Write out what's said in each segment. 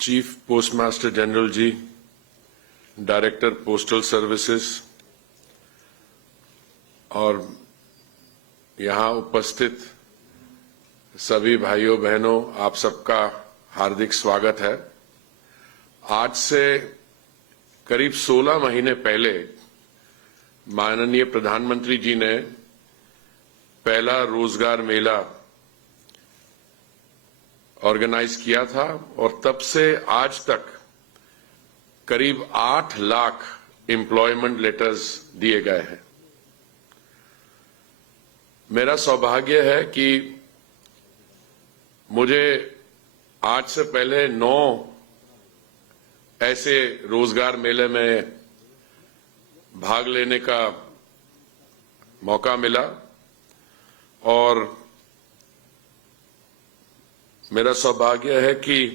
Chief post master general जी, director postal services और यहां उपस्थित सभी भाइयों बहनों, आप सबका हार्दिक स्वागत है। आज से करीब 16 महीने पहले माननीय प्रधानमंत्री जी ने पहला रोजगार मेला ऑर्गेनाइज किया था और तब से आज तक करीब 8 लाख एम्प्लॉयमेंट लेटर्स दिए गए हैं। मेरा सौभाग्य है कि मुझे आज से पहले 9 ऐसे रोजगार मेले में भाग लेने का मौका मिला और मेरा सौभाग्य है कि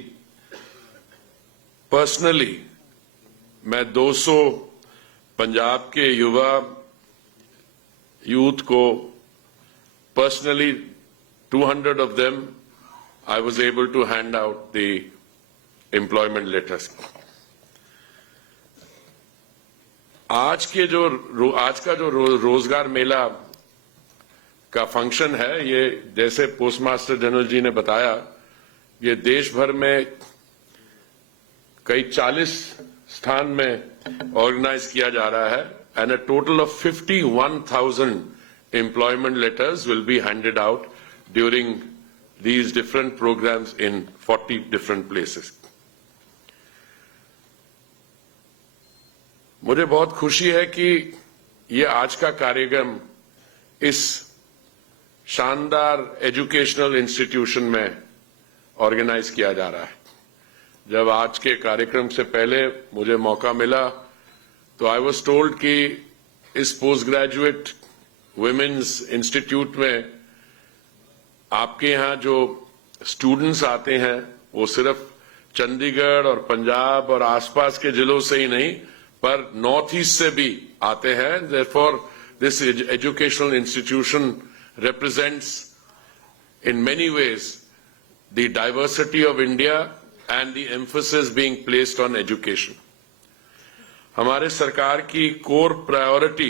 पर्सनली मैं 200 पंजाब के यूथ को personally 200 of them I was able to hand out the employment letters. आज का जो रोजगार मेला का फंक्शन है, ये जैसे पोस्ट मास्टर जनरल जी ने बताया, ये देश भर में कई 40 स्थान में ऑर्गेनाइज किया जा रहा है and a total of 51,000 employment letters will be handed out during these different programs in 40 different places. मुझे बहुत खुशी है कि ये आज का कार्यक्रम इस शानदार एजुकेशनल इंस्टीट्यूशन में ऑर्गेनाइज किया जा रहा है। जब आज के कार्यक्रम से पहले मुझे मौका मिला तो आई वाज टोल्ड कि इस पोस्ट ग्रेजुएट वुमेन्स इंस्टीट्यूट में आपके यहां जो स्टूडेंट्स आते हैं वो सिर्फ चंडीगढ़ और पंजाब और आसपास के जिलों से ही नहीं पर नॉर्थ ईस्ट से भी आते हैं। Therefore this educational institution represents in many ways the diversity of India and the emphasis being placed on education. हमारे सरकार की कोर प्रायोरिटी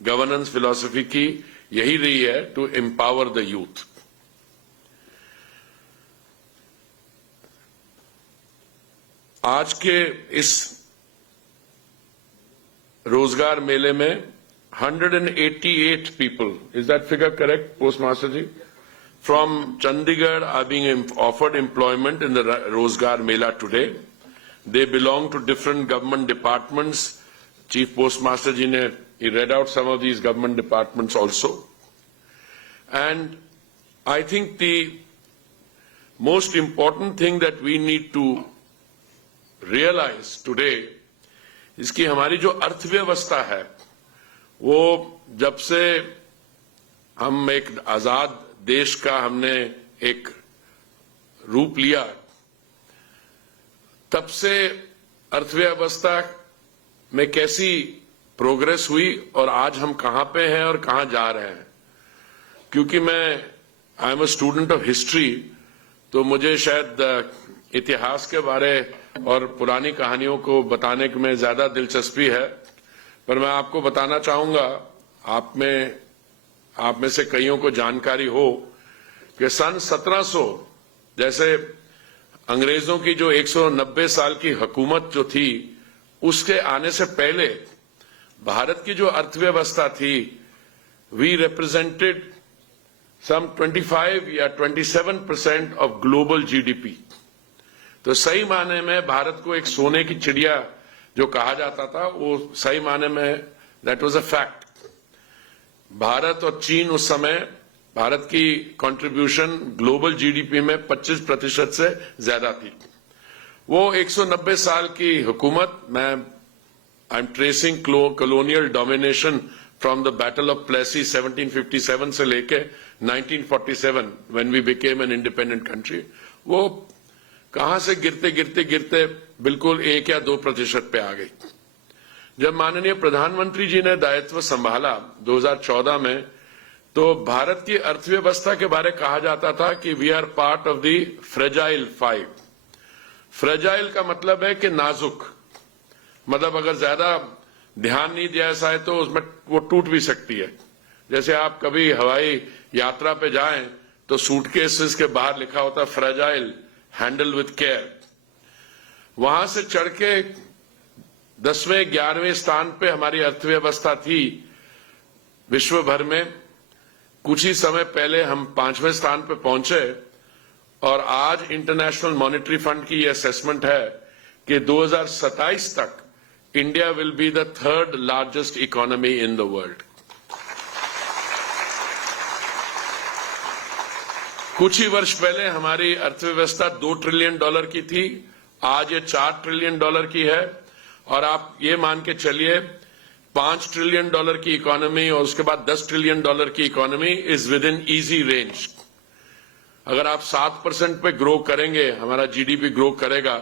गवर्नेंस फिलॉसफी की यही रही है टू एम्पावर द यूथ। आज के इस रोजगार मेले में 188 people, is that figure correct, Postmaster ji? From Chandigarh are being offered employment in the Rozgar Mela today. They belong to different government departments. Chief Postmaster ji he read out some of these government departments also. And I think the most important thing that we need to realize today is कि हमारी जो अर्थव्यवस्था है वो जब से हम एक आजाद देश का हमने एक रूप लिया तब से अर्थव्यवस्था में कैसी प्रोग्रेस हुई और आज हम कहां पे हैं और कहां जा रहे हैं। क्योंकि I am a student of history तो मुझे शायद इतिहास के बारे और पुरानी कहानियों को बताने में ज्यादा दिलचस्पी है, पर मैं आपको बताना चाहूंगा, आप में से कईयों को जानकारी हो कि सन 1700 जैसे अंग्रेजों की जो 190 साल की हुकूमत जो थी उसके आने से पहले भारत की जो अर्थव्यवस्था थी, वी रिप्रेजेंटेड सम 25 या 27% ऑफ ग्लोबल जीडीपी। तो सही माने में भारत को एक सोने की चिड़िया जो कहा जाता था वो सही माने में that was a fact. Bharat और चीन उस समय भारत की कंट्रीब्यूशन ग्लोबल जीडीपी में 25% से ज्यादा थी। वो 190 साल की हुकूमत में I am tracing colonial domination from the battle of Plassey 1757 से लेके 1947 when we became an independent country, वो कहां से गिरते गिरते गिरते बिल्कुल 1 या 2% पे आ गई। जब माननीय प्रधानमंत्री जी ने दायित्व संभाला 2014 में तो भारत की अर्थव्यवस्था के बारे कहा जाता था कि we are part of the fragile 5। Fragile का मतलब है कि नाजुक, मतलब अगर ज्यादा ध्यान नहीं दिया जाए तो उसमें वो टूट भी सकती है। जैसे आप कभी हवाई यात्रा पे जाएं तो सूटकेसेस के बाहर लिखा होता है फ्रेजाइल, हैंडल विथ केयर। वहां से चढ़ के 10वें 11वें स्थान पे हमारी अर्थव्यवस्था थी विश्व भर में। कुछ ही समय पहले हम 5वें स्थान पे पहुंचे और आज इंटरनेशनल मॉनेटरी फंड की यह असेसमेंट है कि 2027 तक India will be the 3rd largest economy in the world. कुछ ही वर्ष पहले हमारी अर्थव्यवस्था $2 ट्रिलियन की थी, आज ये $4 ट्रिलियन की है। और आप ये मान के चलिए $5 ट्रिलियन की इकोनॉमी और उसके बाद $10 ट्रिलियन की economy is with in easy range. अगर आप 7% पे ग्रो करेंगे, हमारा जीडीपी ग्रो करेगा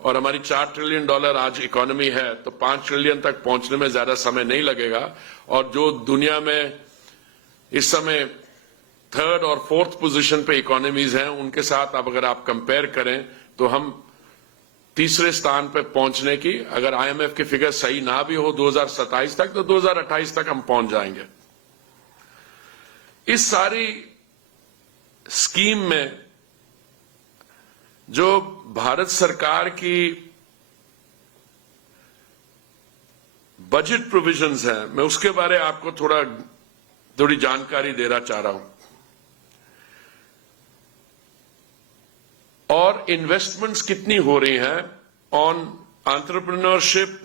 और हमारी $4 ट्रिलियन आज इकोनॉमी है, तो 5 ट्रिलियन तक पहुंचने में ज्यादा समय नहीं लगेगा। और जो दुनिया में इस समय 3rd और 4th पोजीशन पे इकोनॉमीज हैं, उनके साथ अब अगर आप कंपेयर करें तो हम 3रे स्थान पे पहुंचने की, अगर आईएमएफ की फिगर सही ना भी हो 2027 तक, तो 2028 तक हम पहुंच जाएंगे। इस सारी स्कीम में जो भारत सरकार की बजट प्रोविजंस हैं, मैं उसके बारे में आपको थोड़ी जानकारी देना चाह रहा हूं। और इन्वेस्टमेंट्स कितनी हो रही हैं ऑन एंटरप्रेन्योरशिप,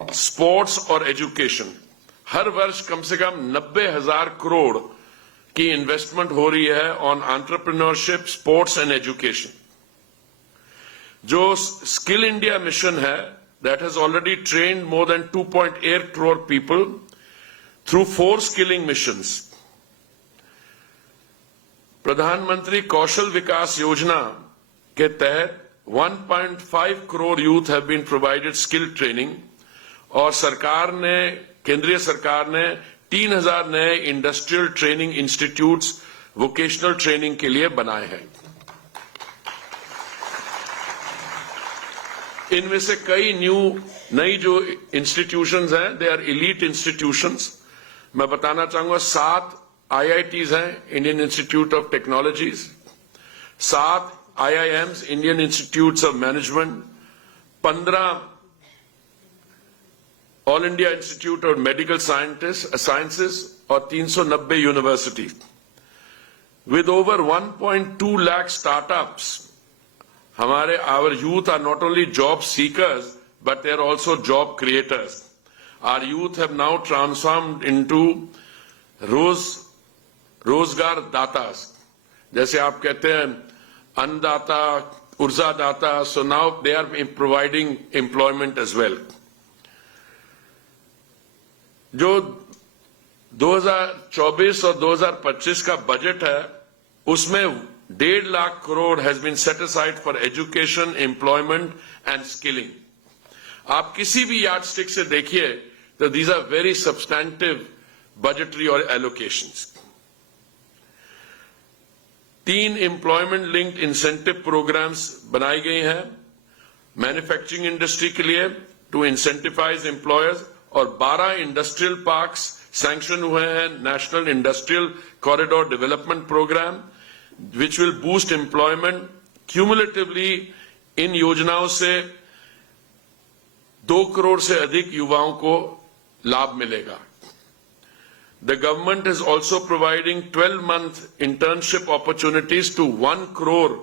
स्पोर्ट्स और एजुकेशन। हर वर्ष कम से कम 90,000 करोड़ की इन्वेस्टमेंट हो रही है on entrepreneurship, sports and education. जो स्किल इंडिया मिशन है, that has already trained more than 2.8 crore people through 4 skilling missions. Pradhan Mantri Kaushal Vikas Yojana के तहत 1.5 crore youth have been provided skill training और केंद्रीय सरकार ने 3,000 नए industrial training institutes vocational training के लिए बनाए हैं। इनमें से कई नई जो इंस्टीट्यूशंस हैं, दे आर एलीट इंस्टीट्यूशंस। मैं बताना चाहूंगा 7 IITs हैं, Indian institute of technologies, 7 IIMs, Indian institutes of management, 15 all India institute of medical sciences और 390 university with over 1.2 lakh startups. our youth are not only job seekers but they are also job creators. Our youth have now transformed into रोजगार दातास, जैसे आप कहते हैं अन्नदाता, ऊर्जा दाता, so now they are providing employment as well. जो 2024 और 2025 का बजट है, उसमें 1.5 lakh crore has been set aside for education, employment and skilling. आप किसी भी यार्डस्टिक से देखिए तो these are very substantive budgetary or allocations. 3 employment linked incentive programs बनाई गई हैं मैन्युफैक्चरिंग इंडस्ट्री के लिए टू इंसेंटिवाइज एम्प्लॉयर्स और 12 इंडस्ट्रियल पार्क्स सैंक्शन हुए हैं national industrial corridor development program which will boost employment. Cumulatively इन योजनाओं से 2 करोड़ से अधिक युवाओं को लाभ मिलेगा। The government is also providing 12-month internship opportunities to 1 crore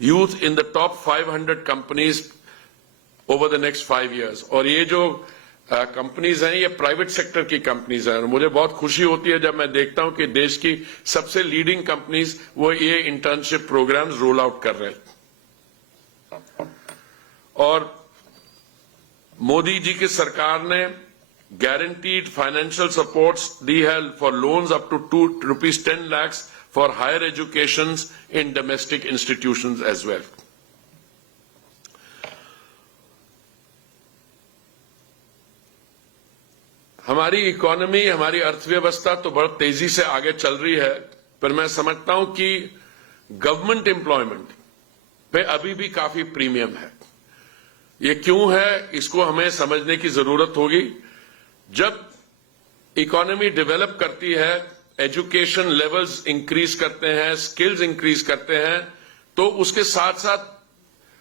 youth in the top 500 companies over the next 5 years. और ये जो कंपनीज हैं, ये प्राइवेट सेक्टर की कंपनीज हैं और मुझे बहुत खुशी होती है जब मैं देखता हूं कि देश की सबसे लीडिंग कंपनीज वो ये इंटर्नशिप प्रोग्राम्स रोल आउट कर रहे हैं। और मोदी जी की सरकार ने guaranteed financial supports दी है for loans up to ₹10 lakhs for higher educations in domestic institutions as well. हमारी इकोनॉमी, हमारी अर्थव्यवस्था तो बहुत तेजी से आगे चल रही है, पर मैं समझता हूं कि गवर्नमेंट एम्प्लॉयमेंट पे अभी भी काफी प्रीमियम है। ये क्यों है, इसको हमें समझने की जरूरत होगी। जब इकोनॉमी डेवलप करती है, एजुकेशन लेवल्स इंक्रीज करते हैं, स्किल्स इंक्रीज करते हैं, तो उसके साथ साथ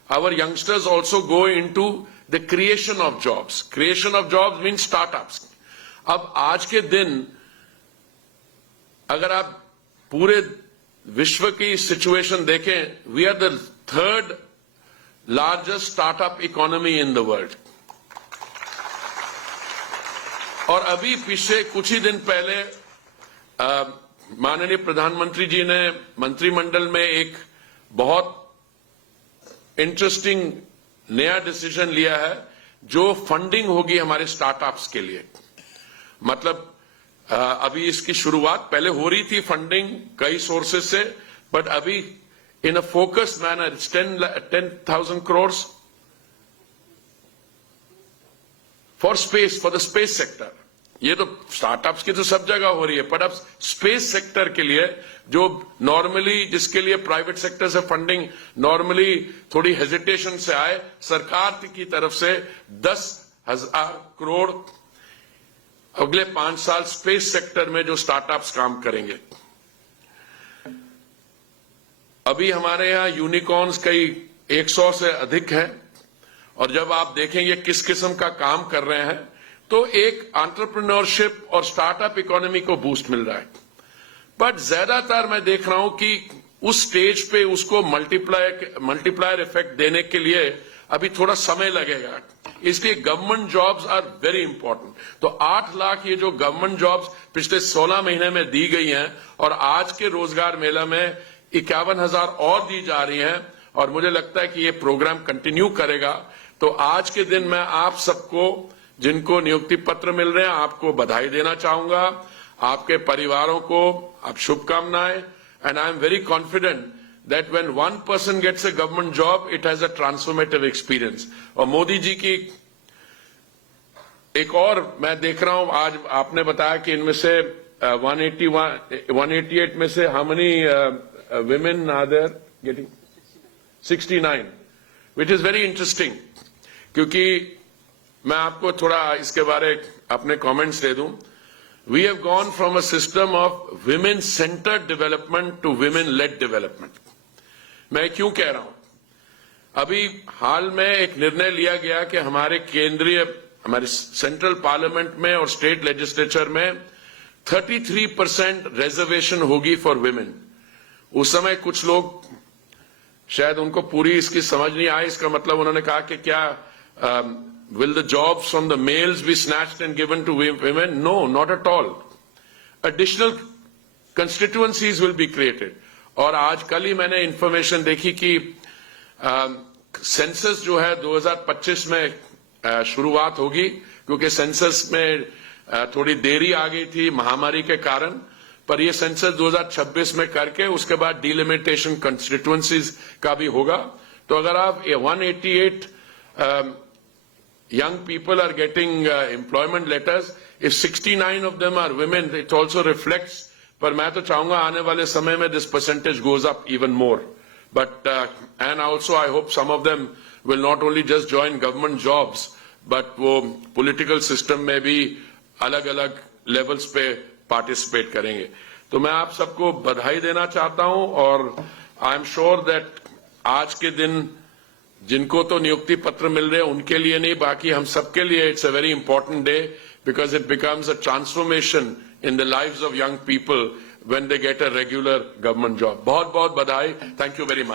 our youngsters also go into the creation of jobs. Creation of jobs means startups. अब आज के दिन अगर आप पूरे विश्व की सिचुएशन देखें, we are the third largest startup economy in the world. और अभी पिछले कुछ ही दिन पहले माननीय प्रधानमंत्री जी ने मंत्रिमंडल में एक बहुत इंटरेस्टिंग नया डिसीजन लिया है, जो फंडिंग होगी हमारे स्टार्टअप्स के लिए। मतलब अभी इसकी शुरुआत पहले हो रही थी फंडिंग कई सोर्सेज से, बट अभी in a focused manner 10,000 crore for space, for the space sector. ये तो स्टार्टअप्स की तो सब जगह हो रही है, पर अब स्पेस सेक्टर के लिए जो नॉर्मली जिसके लिए प्राइवेट सेक्टर से फंडिंग नॉर्मली थोड़ी हेजिटेशन से आए, सरकार की तरफ से 10,000 करोड़ अगले 5 साल स्पेस सेक्टर में जो स्टार्टअप्स काम करेंगे। अभी हमारे यहां यूनिकॉर्न्स कई 100 से अधिक हैं, और जब आप देखेंगे किस किस्म का काम कर रहे हैं, तो एक एंटरप्रेन्योरशिप और स्टार्टअप इकोनॉमी को बूस्ट मिल रहा है। बट ज्यादातर मैं देख रहा हूं कि उस स्टेज पे उसको मल्टीप्लायर इफेक्ट देने के लिए अभी थोड़ा समय लगेगा। इसलिए government jobs are very important. तो 8 लाख ये जो गवर्नमेंट जॉब्स पिछले 16 महीने में दी गई हैं, और आज के रोजगार मेला में 51,000 और दी जा रही हैं, और मुझे लगता है कि ये प्रोग्राम कंटिन्यू करेगा। तो आज के दिन मैं आप सबको जिनको नियुक्ति पत्र मिल रहे हैं, आपको बधाई देना चाहूंगा, आपके परिवारों को आप शुभकामनाएं। And I am very confident that when one person gets a government job, it has a transformative experience. और मोदी जी की एक और मैं देख रहा हूं, आज आपने बताया कि इनमें से 188 में से how many women are there getting 69, which is very interesting, क्योंकि मैं आपको थोड़ा इसके बारे अपने कमेंट्स दे दूं। We have gone from a system of women centered development to women led development. मैं क्यों कह रहा हूं? अभी हाल में एक निर्णय लिया गया कि हमारे सेंट्रल पार्लियामेंट में और स्टेट लेजिस्लेचर में 33% रिजर्वेशन होगी फॉर विमेन। उस समय कुछ लोग शायद उनको पूरी इसकी समझ नहीं आई। इसका मतलब उन्होंने कहा कि क्या will the jobs from the males be snatched and given to women? No, not at all. Additional constituencies will be created. और आज कल ही मैंने इंफॉर्मेशन देखी कि सेंसस जो है 2025 में शुरुआत होगी, क्योंकि सेंसस में थोड़ी देरी आ गई थी महामारी के कारण, पर ये सेंसस 2026 में करके उसके बाद डिलिमिटेशन कंस्टिट्यूएंसीज का भी होगा। तो अगर आप 188 young people are getting employment letters, if 69 of them are women, it also reflects, पर मैं तो चाहूंगा आने वाले समय में this percentage goes up even more. But and also I hope some of them will not only just join government jobs, but वो political system में भी अलग अलग levels पे participate करेंगे। तो मैं आप सबको बधाई देना चाहता हूं, और आई एम श्योर दैट आज के दिन जिनको तो नियुक्ति पत्र मिल रहे हैं उनके लिए नहीं, बाकी हम सबके लिए it's a very important day, because it becomes a transformation in the lives of young people when they get a regular government job. बहुत बहुत बधाई। Thank you very much.